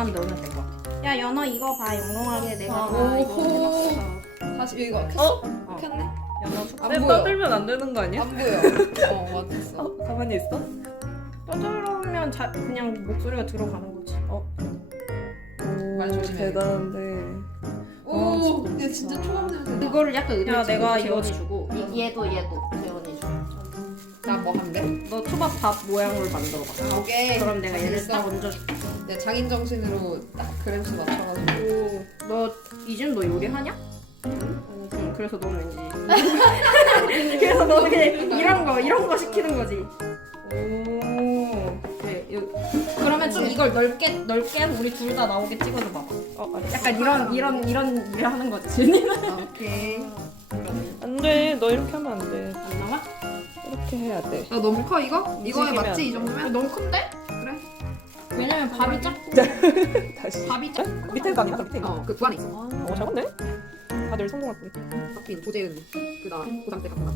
한 넣으면 될 것 같아. 야 연어 이거 봐 영롱하게 내가 아, 다 이거 오호. 해줬어. 다시 이거 켰어? 어. 켰네? 연어 숟안쌤 보여. 떠들면 안 되는 거 아니야? 안 보여. 어 맞았어. 어, 가만히 있어? 떠들면 자, 그냥 목소리가 들어가는 거지. 어. 오, 조심해. 대단한데. 오, 얘 진짜 초밥 냄새. 그거를 약간 의도치 야, 내가 이거 재원해주고 이- 얘도 얘도 재원해줘. 나뭐 하면 돼? 너 초밥 밥 모양으로 만들어봐. 오케이. 그럼 내가 얘를. 딱 얹어줄게. 내 장인 정신으로 딱 그램수 맞춰가지고. 오, 너 이준 너 요리하냐? 응. 그래서 너는 왠지. 그래서 너는 그냥 이런 거 이런 거 시키는 거지. 오. 네, 요, 그러면 좀 이걸 넓게 넓게 우리 둘 다 나오게 찍어줘 봐봐. 어. 약간 이런 이런 이런 일 하는 거지. 준이는 아, 오케이. 안 돼. 너 이렇게 하면 안 돼. 안 나와? 이렇게 해야 돼. 야 너무 커 이거? 이거에 움직이면 맞지 이 어, 정도면? 너무 큰데? 그래? 왜냐면 밥이 작고 다시. 밥이 작고 밑에 거 아니야? 밑에 거. 어, 그 구안에 있어. 어, 잘 봤네. 다들 성공할 뿐. 박빈, 조재은, 그다음 고장 때 갔다가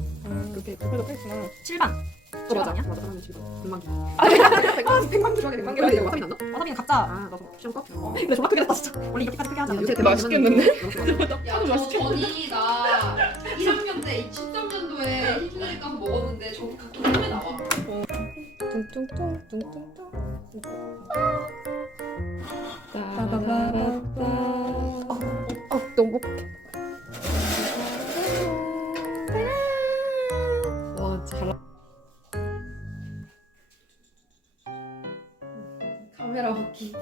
그렇게. 그래도 꽤 있구나. 7반. 어 맞아. 맞아. 사람이 지금 100만 개. 아, 100만 100만 개 좋아하게 100만 개. 근데 이거 와사비 났나? 와사비는 각자. 아, 나도 시험 꺼. 근데 졸라 크게 됐다 진짜. 원래 이렇게까지 크게. 요새 맛있겠는데? 야, 저 전이 나 1학년 때13 희준이 가서 먹었는데 저기 가끔 꿈에 나와. 뚱뚱뚱 뚱뚱뚱. 어, 어, 너무 먹게. 와, 잘. 카메라 먹기.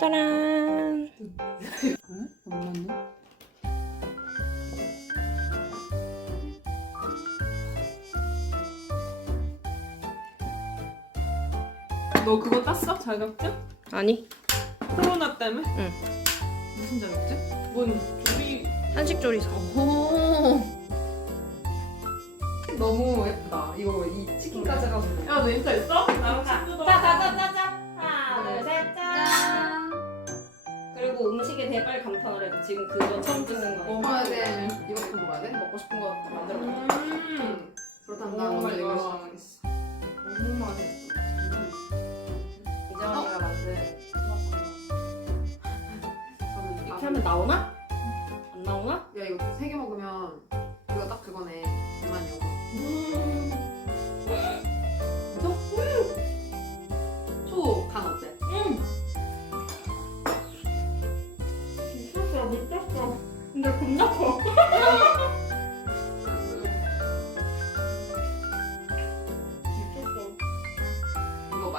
짜란. 응? 엄마는? 너 그거 땄어? 자격증? 아니 코로나 때문에? 응. 무슨 자격증? 뭔 조리 한식 조리사. 오. 너무 예쁘다. 이거 이 치킨까지 해가지고. 야, 너 인스타 있어? 나랑 친구도 짜자자자자 그리고 음식에 대빨 감탄을 해도 지금 그거 처음 뭐 거야. 돼? 이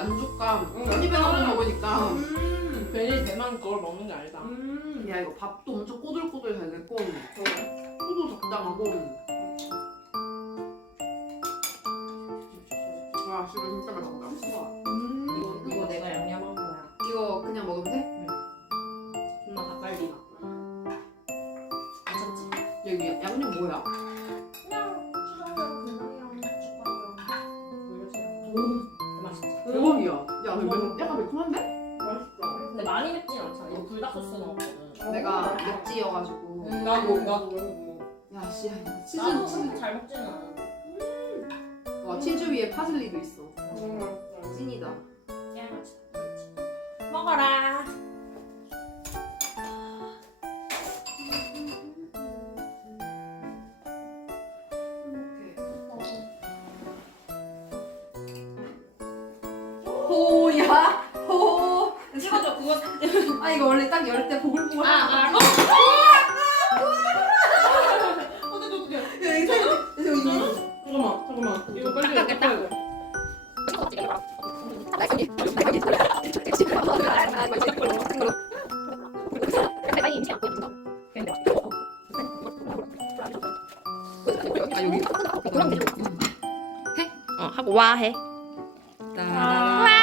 만족감. 응. 입에 넣어 먹으니까. 음. 괜히 대만 그걸 먹는 게 아니다. 음. 야 이거 밥도 엄청 꼬들꼬들 잘 됐고 소도 적당하고. 와 진짜 진짜 맛있다. 음. 이 맵진 않잖아. 이거 불닭 소스 넣었거든. 내가 맵지여가지고. 나도 나도 그러고. 야 씨, 치즈 나도 치즈. 잘 먹지는 않아. 와 치즈 위에 파슬리도 있어. 음. 찐이다. 양아치다. 먹어라. 그거. 아 이거 원래 딱 열 때 보글보글. 아 아. 어떻게 어떻게? 야 이거 이거 이거. 잠깐만 잠깐만. 이거 빨리 닦아, 닦아야 돼. 아 여기. 어 하고 와 해. 와.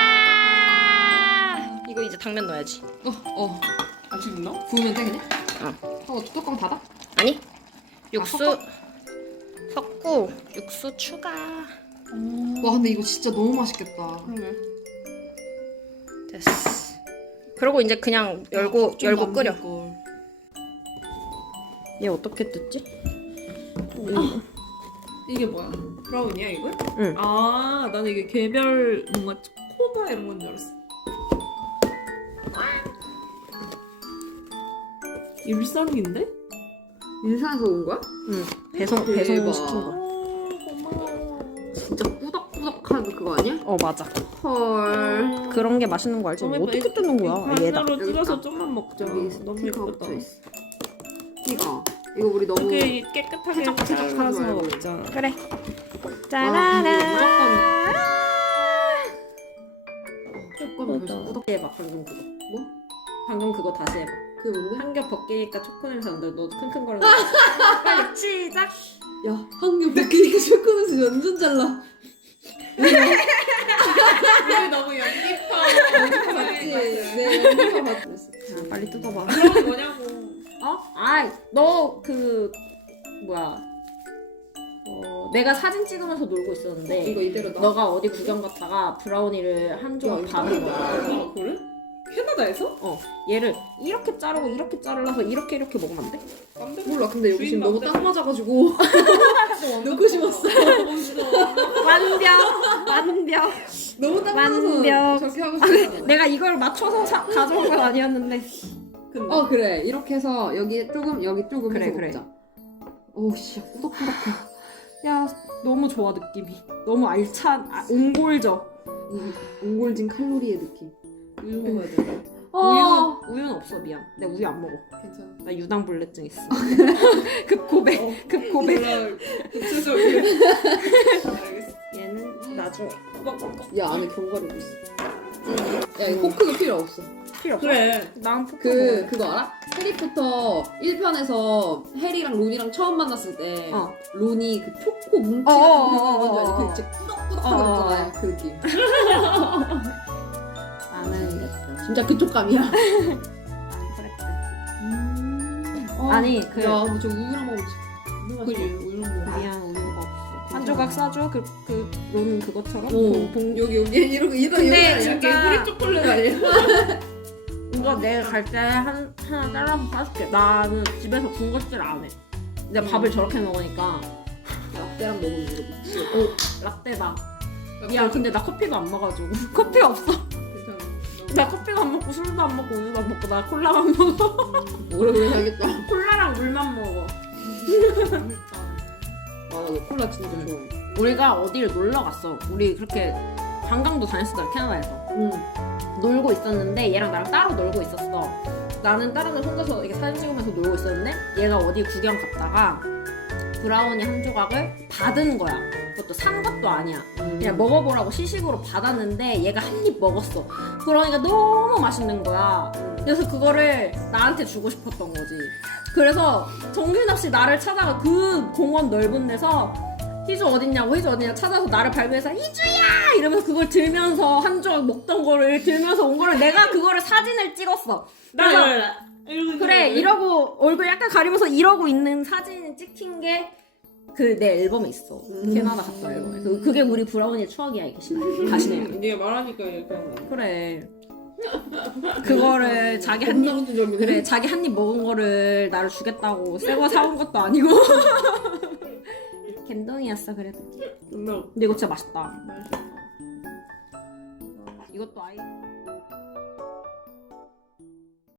당면 넣어야지. 어 어. 아직 있나? 부으면 돼 그냥? 어. 하고 뚜껑 닫아? 아니 육수 섞어? 섞고 육수 추가. 와 근데 이거 진짜 너무 맛있겠다. 됐어. 그리고 이제 그냥 열고 열고 끓여. 얘 어떻게 뜯지? 이게 뭐야? 브라운이야 이거? 응. 아 나는 이게 개별 뭔가 초코바 이런 건 줄 알았어. 일상인데? 일산에서 온 거야? 응. 배송 대박. 배송 시킨 거. 고마워. 진짜 꾸덕꾸덕한 그거 아니야? 어 맞아. 헐. 그런 게 맛있는 거 알지? 너무 뭐 예뻐. 어떻게 뜯는 거야? 얘다. 여기 뜯어서 있다. 좀만 먹자. 여기 너무 스티커 예쁘다. 붙여 있어. 이거 이거 우리 너무 이렇게 깨끗하게 잘라서 말고. 먹자. 그래. 와, 근데 무조건 벌써 꾸덕. 해봐 방금 그거. 뭐? 방금 그거 다시 해봐. 그게 뭔데? 한 겹 벗기니까 초코 냄새 난다. 너 킁킁거리는 거. 빨리 시작. 야, 한겹 벗기니까 초코넛이 완전 잘라. 이게 너무 연기파. 맞지? 네, 한번 봤어. 자, 빨리 뜯어봐. 그런 뭐냐고. 어? 아이, 너그 뭐야? 어, 내가 사진 찍으면서 놀고 있었는데 이거 이대로 놔. 너가 어디 구경 갔다가 브라우니를 한 야, 조각 받은 거야. 아 그래? 캐나다에서? 어, 얘를 이렇게 자르고 이렇게 자르라서 이렇게 이렇게 먹으면 안 돼? 맘대로. 몰라, 근데 여기 지금 주인 너무. 딱 맞아가지고 넣고 싶었어. 완벽, 완벽. 너무 딱 완벽. 맞아서 저렇게 하고 싶었어. 내가 이걸 맞춰서 사- 가져온 건 아니었는데. 근데 어 그래 이렇게 해서 여기 조금 여기 조금 그래, 해서 그래. 먹자. 오 씨, 꾸덕꾸덕해. 야, 너무 좋아 느낌이. 너무 알찬, 아, 옹골져. 이 옹골진 칼로리의 느낌. 우유 먹어야 돼. 어. 우유, 우유는 없어 미안. 내가 우유 안 먹어. 괜찮아. 나 유당불내증 있어. 급 고백, 급 고백. 몰라. 구체적이야. 알겠어. 얘는 나중에. 야 안에 견과류 있어. 야 이거 포크가 필요 없어. 필요 없어. 그래. 난 포크 그 그거 알아? 해리포터 1편에서 해리랑 론이랑 처음 만났을 때 어. 론이 그 초코 뭉치 어, 같은 어, 거 어, 뭔지 어, 알지? 어. 그 진짜 꾸덕꾸덕하게 어, 어, 먹잖아요. 그 느낌. 나는 진짜 그 촉감이야. 난 프렉스. 아니, 그- 야, 근데 저 우유랑 먹으면 진짜 그래. 우유 먹어. 미안 없어. 한 조각 싸줘 그 그론 그것처럼. 어, 동- 동- 여기 여기 이러고 이러 근데 이러고 진짜- 뿌리 초콜릿 아니야? 이거 내가 갈 때 한 하나 잘라서 사줄게. 나는 집에서 군것질 안 해. 근데 밥을 저렇게 먹으니까 라떼랑 먹으면 미치. 오 라떼다. 미안 근데 나 커피도 안 먹어가지고 커피 없어. 괜찮아. 나 커피도 안 먹고 술도 안 먹고 우유도 안 먹고 나 콜라만 먹어. 오래 오래 살겠다. 콜라랑 물만 먹어. 아, 나 콜라 진짜 좋아해. 우리가 어디를 놀러 갔어. 우리 그렇게 관광도 다녔었잖아 캐나다에서. 응. 놀고 있었는데 얘랑 나랑 따로 놀고 있었어. 나는 다른 애 혼자서 이렇게 사진 찍으면서 놀고 있었는데 얘가 어디 구경 갔다가 브라우니 한 조각을 받은 거야. 그것도 산 것도 아니야. 그냥 먹어보라고 시식으로 받았는데 얘가 한 입 먹었어. 그러니까 너무 맛있는 거야. 그래서 그거를 나한테 주고 싶었던 거지. 그래서 정신없이 나를 찾아가 그 공원 넓은 데서 희주 어딨냐고 희주 어딨냐 찾아서 나를 발견해서 희주야 이러면서 그걸 들면서 한 조각 먹던 거를 들면서 온 거를 내가 그거를 사진을 찍었어. 그래서 이러고 그래 이러고 얼굴 약간 가리면서 이러고 있는 사진 찍힌 게 그 내 앨범에 있어. 음. 캐나다 갔다 앨범에. 그- 그게 우리 브라우니의 추억이야 이게 다시네. 네가 말하니까 약간 그래. 그거를 자기 한 입, 줄 알고 그래 자기 한 입 먹은 거를 나를 주겠다고 새 거 사온 것도 아니고 갬동이었어 그래도 존나 근데 이거 진짜 맛있다. 이것도 아이